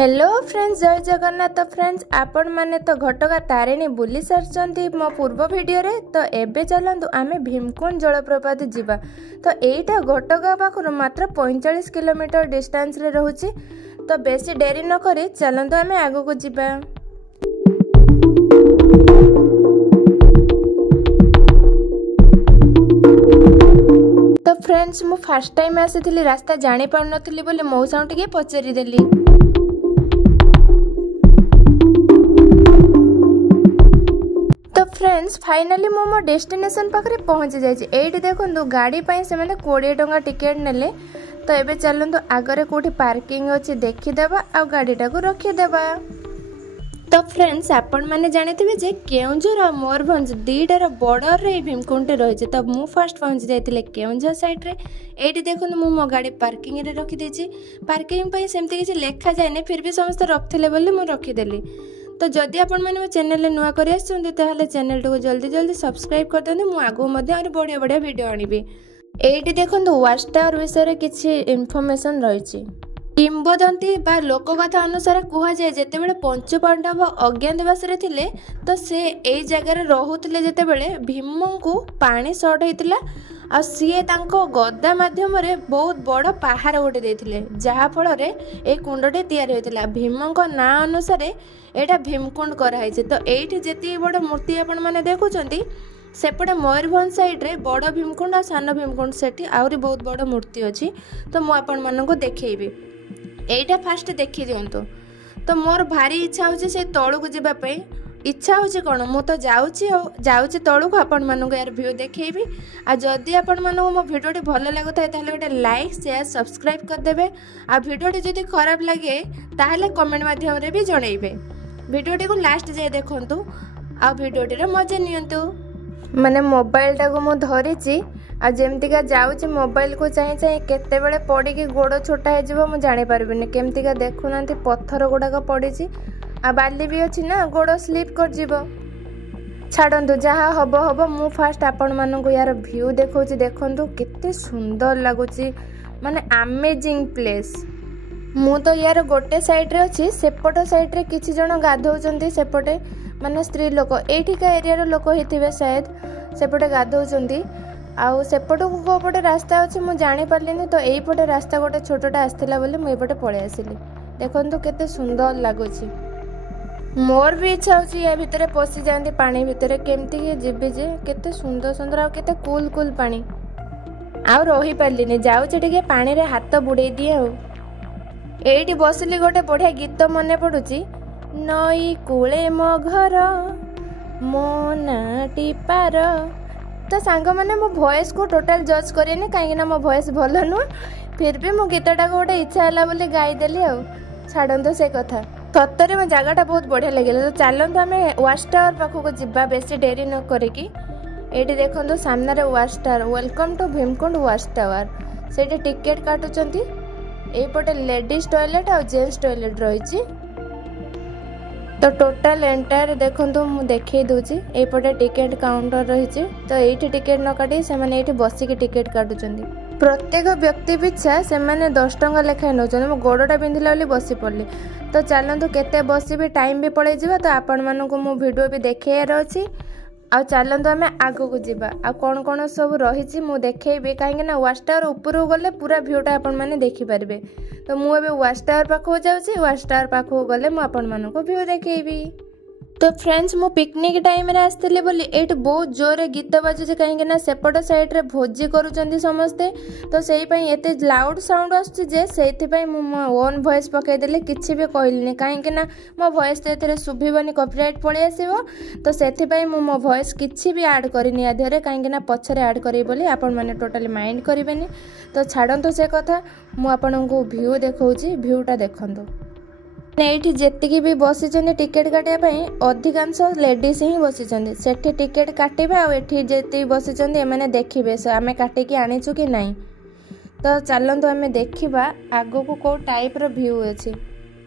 Hello friends, जय जगन्नाथ। तो friends, आपण माने तो घटगा तारिणी बुली सारचंती मो पूर्व वीडियो रे। तो एबे चलंतु आमे भीमकुंड जलप्रपात जीवा। तो एटा घटगा पाखरु मात्र 45 किलोमीटर डिस्टेंस रे रहउची। तो बेसी देरी न करी चलंतु आमे आगु को जीवा। तो फ्रेंड्स, मु फर्स्ट टाइम आसीथिली, रास्ता जानि पार नथिली बोले मौसा टिके पचारि देली। तो फ्रेंड्स, फाइनली मो डेस्टिनेशन पाखरे पहुंची जाइए। एठी देखंतु गाड़ी पई से माने 20 टंका टिकट नेले। तो एबे चलंतु आगरे कोठी पार्किंग अछि देखि देबा आ गाड़ीटा को रखि देबा। तो फ्रेंड्स, आपण माने जानिथिबे जे केउंझर आ मयूरभंज दीटार बॉर्डर रे भीमकुंड रहिছে। तो मु फर्स्ट पहुंची जाइतिले केउंझर साइड रे। एठी देखंतु मु मो गाड़ी पार्किंग रे रखि देछि। पार्किंग पई सेमति किछि लेखा जायने, फिर भी समस्त रखथिले बोली मु रखि देली। तो जदि आपण माने मो चैनल नुआ करि आछन्ते ताहले चैनल को जल्दी जल्दी सब्सक्राइब कर देंतु। मु आगो मध्ये और बढ़िया बढ़िया वीडियो आनिबी। एठी देखंतु वाच टावर विषय रे किछि इन्फॉर्मेशन रहिछि। किंबदंती बा लोककथा अनुसार कुहा जाय जेतेबेले पंच पांडव अज्ञातवास रे थिले, तो से एई जगह रे रहुथिले जेतेबेले भीम को पानी शॉर्ट होइतिला आ सीए तांको गद्दा माध्यम रे बहुत बड़ पहाड़ गोटे देथिले, जहा फल रे ए कुंडटे तयार होइतिला। भीमको ना अनुसार एटा भीमकुंड करा हैछि। तो एठी जेती बड़ मूर्ति आपण माने देखुचंती, सेपटे मयूरभंज साइड रे बड़ भीमकुंड आ सान भीमकुंड सेठी आउरी बहुत बड़ मूर्ति अछि। तो मु आपण माननको देखैबी। एटा फास्ट देखि दियंतु। तो मोर भारी इच्छा होछि से तळु को जिबा पे। इच्छा होछि कोन, मु तो जाउछि तळु को आपण माननको यार व्यू देखैबी। आ जदी आपण माननको मो वीडियोटी भलो लागुथाय ताहले गोटे लाइक शेयर सब्सक्राइब कर देबे। आ वीडियोटी जदी खराब लागे ताहले कमेंट माध्यम रे भी जणैबे। वीडियोटी को लास्ट जाय देखंतु आ वीडियोटी रे मजा नियंतु। माने मोबाइल टा को मु धरिछि आ जेमतिका जाउछि मोबाइल को चाहि केते बेले पड़ी कि गोड़ छोटा हे जिवो मु जानि पारबिनी। केमतिका देखुनांती पत्थर गुडाक पड़ीछि आ बाली भी अछि ना, गोड़ स्लिप कर जिवो। छाडंतु जहा हबो हबो। मु फास्ट आपण माननको यार व्यू देखौछि। देखंतु केते सुंदर लागुछि, माने अमेजिंग प्लेस। मु तो यार गोटे साइड रे अछि, सेपट साइड रे किछि जण गाधौचंती। सेपटे माने स्त्री लोक, एठिका एरिया रो लोक हिथिबे शायद, सेपटे गाधौचंती। आउ सेपट को कोपटे रास्ता अछि मु जानि पारलिनी। तो एई पटे रास्ता गोटे छोटटा आस्थिला बोली मु एपटे पळे आसिली। देखंतु केते सुंदर लागुछि। मोर भी इच्छा होछि या भितरे पसि जांती पानी भितरे, केमति के जिबे जे केते सुंदर सुंदर आ केते कूल कूल पानी। आउ रही पारलिनी, जाउछि टिके पानी रे हाथ बुडे दिए। हो एठी बसिली, गोटे बढ़िया गीत मने पडुछि। नई कूले मो घर मो नाटी पार। तो सांग माने मो वॉइस को टोटल जज करेनी, काहे ना मो वॉइस भलो नु। फिर भी मो गीतटा को गोटे इच्छा होला बोली गाई देली। आ छाडंतो से कथा। सतरे मो जगहटा बहुत बढ़िया लागिला। तो चलंतो आमे वाच टावर पाखो को जिबा, बेसी देरी न करिकी। एठी देखंतो सामने रे watch tower. Welcome to Bhimkund watch tower. सेठी टिकट काटुचंती। एई पटे लेडीज टॉयलेट और जेंट्स टॉयलेट रहिछि। तो टोटल एंटायर देखंतु मु देखै दोछि। एई पटे टिकट काउंटर रहिछि। तो एठी टिकट न काटी से माने एठी बसी के टिकट काटुचंदी। प्रत्येक व्यक्ति पिछा से माने 10 टंका लेखा नउछन। मो गोडटा बिंधिला बोली बसी पड़ली। तो चलंतु केते बसी भी टाइम भी पड़े जिवो। तो आपण मानको मो वीडियो भी देखैयार अछि। आ चलंतु आमे आगो को जिबा। आ कोन कोन सब रहिछि मु देखैबे, काहे ना वाच टावर ऊपर गले पूरा व्यूटा आपण माने देखि पारबे। तो मु एबे वाच टावर पाखो जाउछि। वाच टावर पाखो गले मु आपण मानको व्यू देखैबी। तो फ्रेंड्स, मु पिकनिक टाइम रे आस्थिले बोली एट बहुत जोरे गीत बाजुछि, काहे ना सेपट साइड रे भोजी करूचंदी समस्ते। तो सेही पई एते लाउड साउंड आछछि जे सेथि पई मु मो ओन वॉइस पकै देले, किछि भी कहलिनी। काहे ना मो वॉइस तेथरे सुभिबनी, कॉपीराइट पळे आसीबो। तो सेथि पई मु मो वॉइस किछि भी ऐड करिनी आधरे, काहे ना पछरे ऐड करी बोली आपण माने टोटली माइंड करिबेनी। तो छाडंतो से कथा। मु आपनको व्यू देखौछि, व्यूटा देखंतो। एठी जेतिकी भी बसिचंदी टिकट काटिया पई अधिकांश लेडीज ही बसिचंदी। सेठी टिकट काटिबे आ एठी जेति बसिचंदी एमाने देखिबे से आमे काटिकी आनिछु कि नाही। तो चलंतु आमे देखिबा आगो को को टाइप रो व्यू अछि।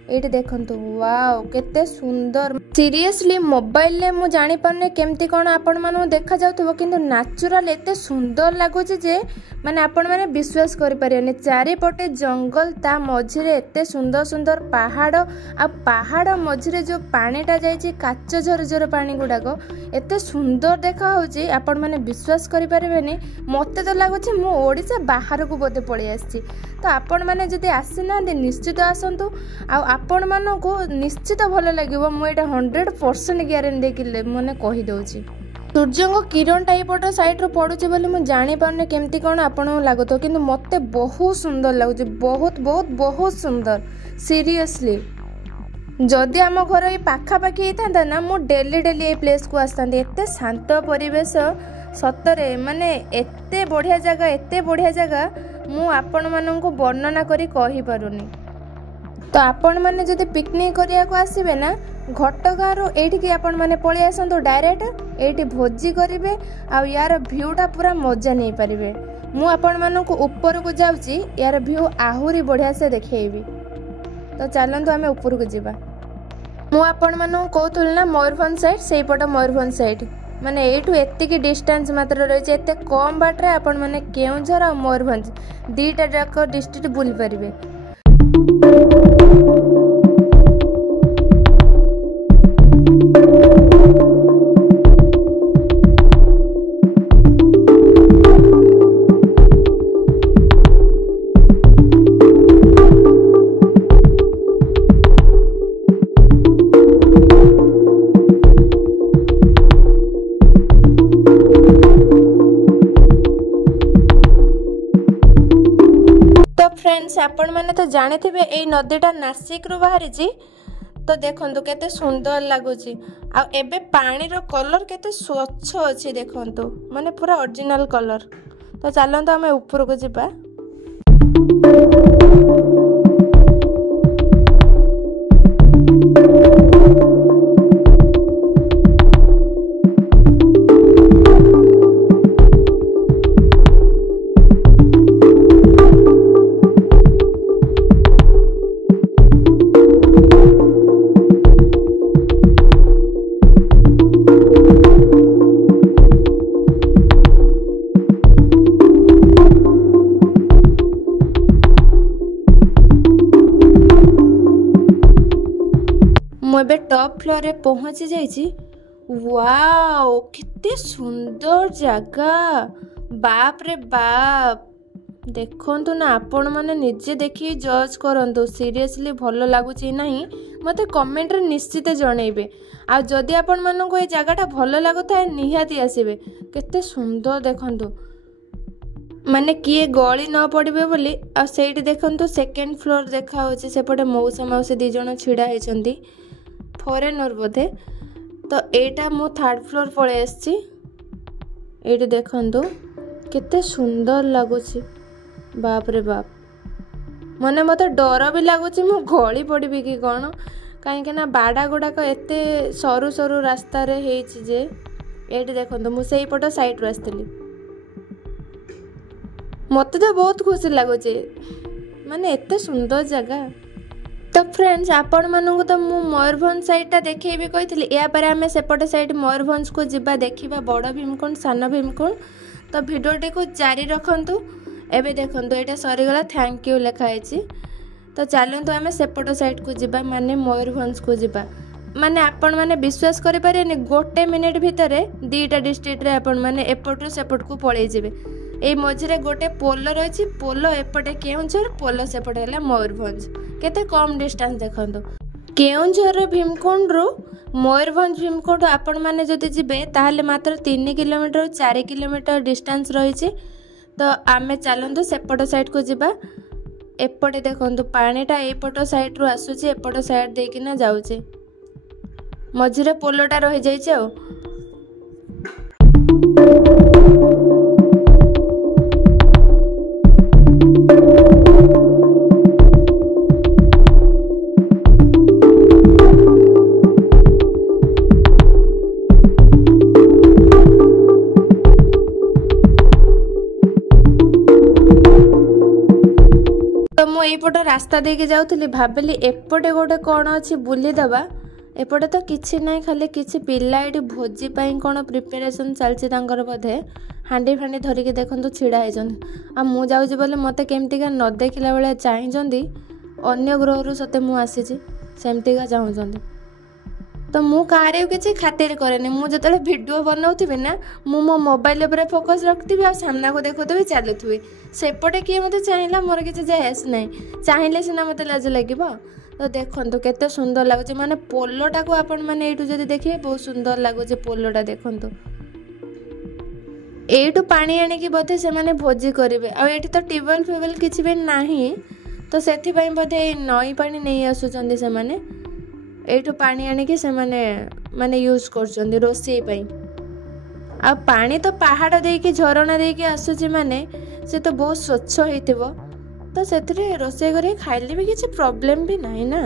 ये देखंतु वाओ केते सुंदर सीरियसली मोबाइल ले मु जानि पारने केमती कोन आपण मानु देखा जाउथबो किंतु नेचुरल एते सुंदर लागुची जे माने आपण माने विश्वास करि परियने चारि पटे जंगल ता मझिरे एते सुंदर सुंदर पहाड़ आ पहाड़ मझिरे जो पानीटा जाइछि काच झरझर पानी गुडाको एते सुंदर देखा होछि आपण माने विश्वास करि परिबेनी मते तो लागुछि मु ओडिसा बाहर को बोते पळि आछि तो आपण माने जदि आसी ना निश्चित आसंतु आ आपण मानको निश्चित भलो लागिवो मु एटा 100% ग्यारंटी देकिले मने कहि दउछि सूर्य को किरण टाइपट साइड रो पड़ुछि बोली मु जानि पारने केमती कोन आपण लागतो किंतु मते बहुत सुंदर लागुछि बहुत बहुत बहुत सुंदर सीरियसली जदि आम घर ये पाखापाखि होता ना मु डेली डेली ये प्लेस को आसता एते शांत परिवेश सतरे माने एते बढ़िया जगह मु आपण माननकु वर्णना करी कहि पारुनी तो आपण माने जदि पिकनिक करिया को आसीबे ना घटगाँ रो एठी आपण माने पळि आसंतो डायरेक्ट एठी भोजी करिवे आ यार व्यूटा पूरा मजा नै परिबे मु आपण माननकु ऊपर को जाउची यार व्यू आहुरी बढ़िया से देखैबी तो चलतु आम ऊपर को जावा मुझे कहूल ना मयूरभंज साइड से पट मयूरभंज साइड माने एठू एतिकी डिस्टेंस मात्र रही एते कम बाटे आपण माने केउंझर और मयूरभंज दीटा जाक डिस्ट्रिक्ट बुली पारिबे फ्रेंड्स आपण मैंने तो जानी थे ये नदीटा नासिक रु बाहरी तो देखंतु केते सुंदर लगुच आबे पानी रो कलर केते स्वच्छ अच्छी देखंतु माने पूरा ओरिजिनल कलर तो चलतु आम ऊपर को जिबा मुझे टॉप फ्लोर रे पहुंची जाइए वाओ कितने सुंदर जगह बाप रे बाप देखंतु ना आपण माने निजे देखि जज करंतु सीरियसली भलो लागुची नहीं मते कमेंट रे निश्चित जणैबे आ जदि आपण मानको ए जगहटा भलो लागुता निहाती आसीबे केते सुंदर देखंतु माने किए गली न पड़े बोली आ सेठी देखंतु सेकंड फ्लोर देखा होची सेपटे मौसा मौसी दी जण छिड़ा हेचंती फॉरेनर बोधे तो एटा मो थर्ड फ्लोर पळे आछि एटी देखंतु केते सुंदर लागुची बाप रे बाप मने मते डर भी लागुची मु गली पड़बी कि कोन काहे ना बाड़ा गुडाक एते सरू सरू रास्ता रे हेछि जे एटी देखंतु मु सेही पट साइड रो आस्थिली मते तो बहुत खुशी लागुची माने एते सुंदर जगह तो फ्रेंड्स आपण मानू तो मु मयूरभंज साइडटा देखी कही या पर आम सेपटे साइड मयूरभंज को जीवा देखा बड़ भीमकुंड सान भीमकुंड तो भिडियोटी को जारी रखंतु एबे देखंतु एटा सरीगला थैंक यू लिखाई तो चलतु आम सेपट साइड को जीवा माने मयूरभंज को जीवा माने आपण माने विश्वास करि पारेनी गोटे मिनिट भितर दीटा डिस्ट्रिक्ट रे आपण माने एपटू सेपट को पळै जेबे ए मझिरे गोटे पोल रही पोल एपटे केउंझर पोल सेपटे है मयूरभंज केते कम डिस्टेंस देखंतु केउंझर भीमकुंड रु मयूरभंज भीमकुंड आपण माने जदि जिबे ताहले मात्र 3 किलोमीटर 4 किलोमीटर डिस्टेंस रही तो आमे चलंतु सेपट साइड को जिबा एपटे देखंतु पानीटा एपट साइड रु आसुची एपट साइड देकिना जाउची मझिरे पोलटा रही जाइछे आ एपट रास्ता देके जाऊली भाविली एपटे गोटे कौन अच्छी बुलीदबा एपटे तो किसी ना खाली किसी पिला ये भोजी कौन प्रिपेरेसन चलती बोधे हांडी फांडी धरिकी देखो छिड़ा होती मु जाऊँगी बोले मत केमतीका न देखला भाया चाहती अन्य ग्रह सते मुझे सेमतीका चाहूँगी तो मु कार किसी खातिर कैनि मुझे भिडियो बनाऊी ना मो मोबाइल पर फोकस रखी आ सामना को देखुवी चलुवी सेपटे किए मत चाहिए मोर किसी जाए आस ना चाहिए सीना मत लाज लगे तो देखो केते सुंदर लगुच माने पोलोटा को आपण मैंने ये देखिए बहुत सुंदर लगुच पोलोटा देखु एठू पानी आनिकी बोधे से माने भोजी करेंगे आठ तो ट्यूबवेल फ्यूबवेल किसी भी ना तो से बोधे नई पानी नहीं आसुँच से माने एठू पानी आनिकी से माने यूज कर रोषे आ पानी तो पहाड़ देकी झरणा देकी आसुची माने से तो बहुत स्वच्छ होइतिबो तो से रोषे कर खाइले भी किसी प्रॉब्लम भी नहीं ना।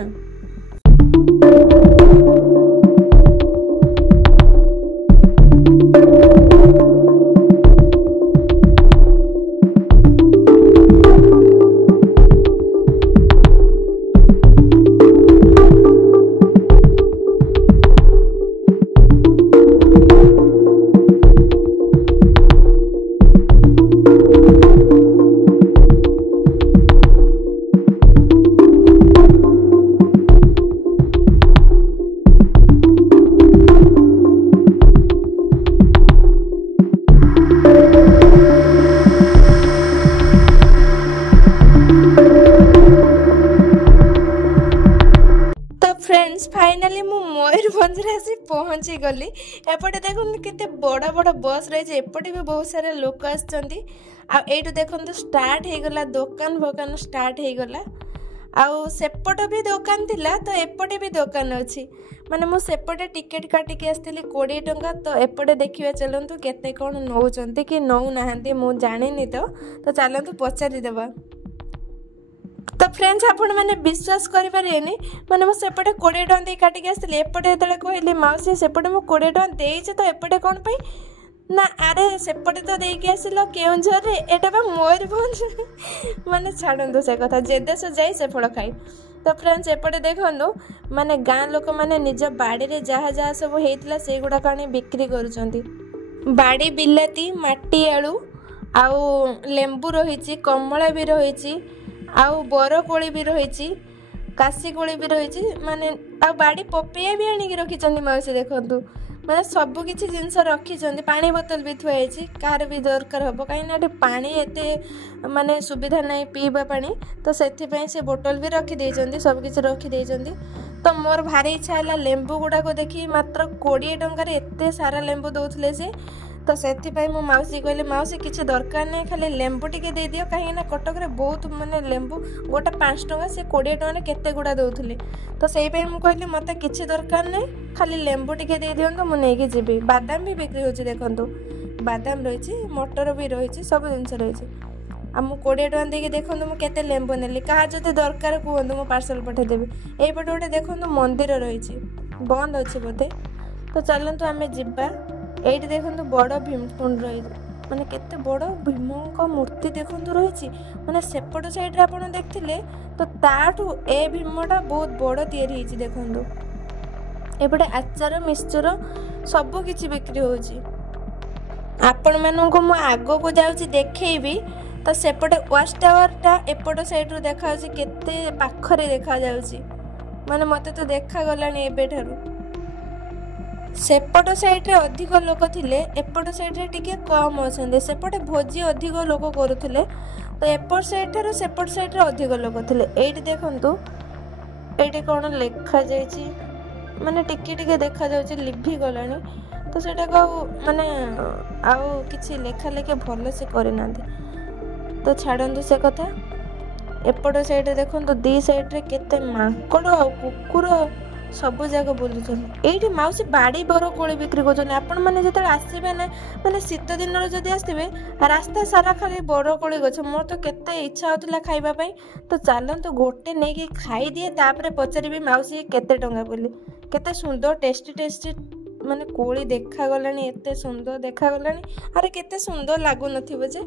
फाइनाली मु मयूरभंज आसी पहुँची गली एपटे देखो केते बड़ बड़ बस रही एपटे भी बहुत सारा लोक आठू देखो स्टार्ट हो गला दुकान फोकान स्टार्ट हो गला आउ सेपट भी दुकान थिला तो एपटे भी दुकान अच्छी माने मु सेपटे टिकेट काटिकी आसती 20 टंका तो एपटे देखिए चलतु केते कौन नौचंती कि नौ नाहांती मु जानिनी तो चलतु पचारि देबा। तो फ्रेंड्स आपण मैंने विश्वास करें माने मु सेपटे 20 टंका दे काटिकी आसती एपटे जो कहली माउसी सेपटे मु 20 टंका देइछि तो एपटे कौन पाई ना अरे सेपटे तो देकी आसिल केउंझर रे एटा बा मयूरभंज माने छाड़ू से कथा जे देश जाई से फल खाई। तो फ्रेंड्स एपटे देखो माने गाँ लोक माने निज बाड़ी रे जहाँ जहाँ सब होइतिला से गुडा काणी बिक्री करूचंती बाड़ी बिलाती माटी आलू आउ लेंबू रही कमला भी रही आउ बरकोली भी रही काशी कोली भी रही माने आ बाड़ी पपैया भी आनिकी रखिचंती माउसी देखंतु माने सब किसी जिनस रखिचंती पानी बोतल भी थुआ होइछि कार भी दरकार हबो कहीं पानी एते माने सुविधा नहीं पीवा पानी तो सेथिपई से बोतल भी रखी देइचंती सब किसी रखी देइचंती। तो मोर भारी इच्छा है लेंबू गुड़ा को देखी मात्र 20 टंका एते सारा लेंबू दौले से तो से मो मौसी कहले मौसी किसी दरकार नहीं खाली लेंबू टिके दे दियो कहीं कटक रे बहुत माने लेंबू गोटे 5 टंका से 20 टंका केते गुड़ा दौले तो से कहली मत किसी दरकार नहीं खाली लेंबू टिके दे दियो मु नहीं जीवी बादाम भी बिक्री होची देखंतु बादाम रही मटर भी रही सब जिनस रही आ मु 20 टंका देके देखंतु मु केते लेंबू नेली कहा जते दरकार कहंतु मु पार्सल पठे देबी एपटे गोटे देखंतु मंदिर रही बंद अच्छे बोधे तो चलतु आमे जिब्बा एठी देखंतु बड़ भीमकुंड रही माने केते बड़ भीमो मूर्ति देखंतु रही माने सेपट साइड रे आपण देखथिले तो ताठू ए भीमटा बहुत बड़ तैयारी हिची देखंतु एपटे आचार मिक्सचर सब किछि बिक्री होची आपण मानको मु आगो को जाउची देखैबी तो सेपटे वाच टावर टा एपट साइड रो देखा होची केते पाखरे देखा जाउची माने मते तो देखा गलानी एबे ठारू सेपट साइड रे अधिक लोक थिले एपट साइड रे टिके कम अछंदे सेपटे भोजी अधिक लोक करूथिले तो एपट साइड रे सेपट साइड रे अधिक लोक थिले एठी देखंतु एठी कोन लेखा जायछि माने टिके टिके देखा जाउछि लिभि गलानी तो सेटा को माने आउ किछि लेखा लेखे भलो से करिनांती तो छाडंतु से कथा एपट साइड रे देखंतु दी साइड रे केते मांकड़ आ कुकुर सब जगह बुलुचन एठी माउसी बाड़ी बरकोली बिक्री करछन आपण माने जते आसीबे ना माने शीत दिन रो जदी आसीबे रास्ता सारा खाली बरकोली गछ मोर तो केते इच्छा होतला खाइबा पई तो चालन तो गोटे नै कि खाई दिए तापरे पचरिबे माउसी केते टंगा बोली केते सुंदर टेस्टी माने कोली देखा गलानी एते सुंदर देखा गलानी अरे केते सुंदर लागु नथिबो जे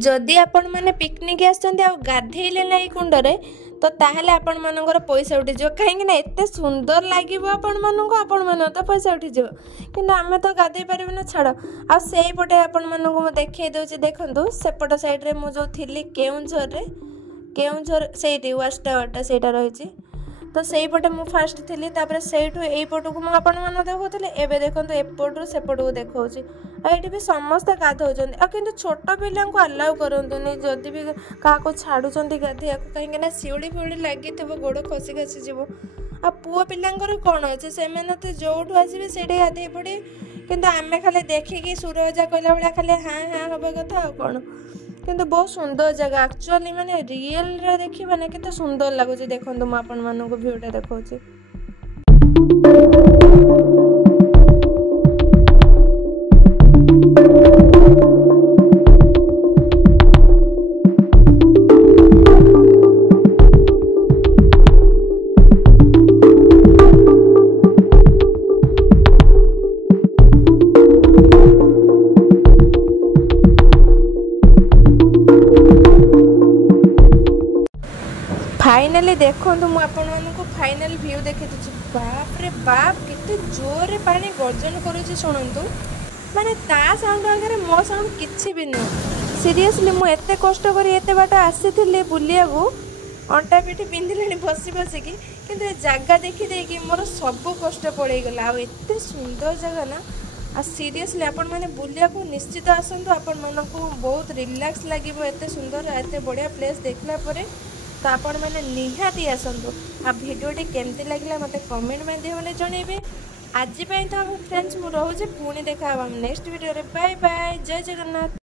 जदि आपण मैंने पिकनिक आसछन्ती आ गाधेइले नाही कुंडरे तो ताहले आपण मानकर पैसा उठी जो कहीं ना एत सुंदर लगे आपण मान तो पैसा उठी जो कि आम तो गाधे पारे ना छाड़ आ से पटे आपण मानक देखे दूसरी देखूँ सेपट साइड्रे मुझे थी केउझर से वाच टावरटा से रही तो से पटे मु फास्ट थी से पटक मुझे देखुली एवं देखो एपटू सेपटू देखा ये भी समस्ते गाधौन कि छोट पिला आलाउ करतुनि जदि भी क्या छाड़ुंट गाधे कहीं शिउली फिउली लगी गोड़ खसी खसी जीव आ पुओ पिलांकर कौन अच्छे से तो जोठू आसवे से गाधे पड़े कि आम खाली देखिकी सूरजा कहला भाया खाली हाँ हाँ हवा कथा आ कौन किंतु बहुत सुंदर जगह एक्चुअली माने रियल रे देखिबा ना केते सुंदर लागुची देखंतु म आपन मानको व्यूटा देखौची। फाइनाली देखो मुझे फाइनाल व्यू देखी दूसरी बाप रे बाप केते जोर पानी गर्जन करुच्ची शुणु माने ता साउंड आगे मो साउंड किसी भी नुह सीरियसली मुझे कष्ट कर बाट आसी बुलिया अंटा पिठी पिंधिले बसी बसिकी कि जगह देखी मोर सब कष्ट पड़ेगला आते सुंदर जगह ना आ सीरियसली आपण मैंने बुलिया को निश्चित आसतु आपण मानक बहुत रिलैक्स लगे एत सुंदर एत बढ़िया प्लेस देखला परे तो आपण मैंने निहाती आसतु आ भिडियोटी केमती लगे मत कमेंट माध्यम जनइबे आज तो फ्रेंड्स मुझे पुणी देखा नेक्स्ट वीडियो रे बाय बाय जय जगन्नाथ।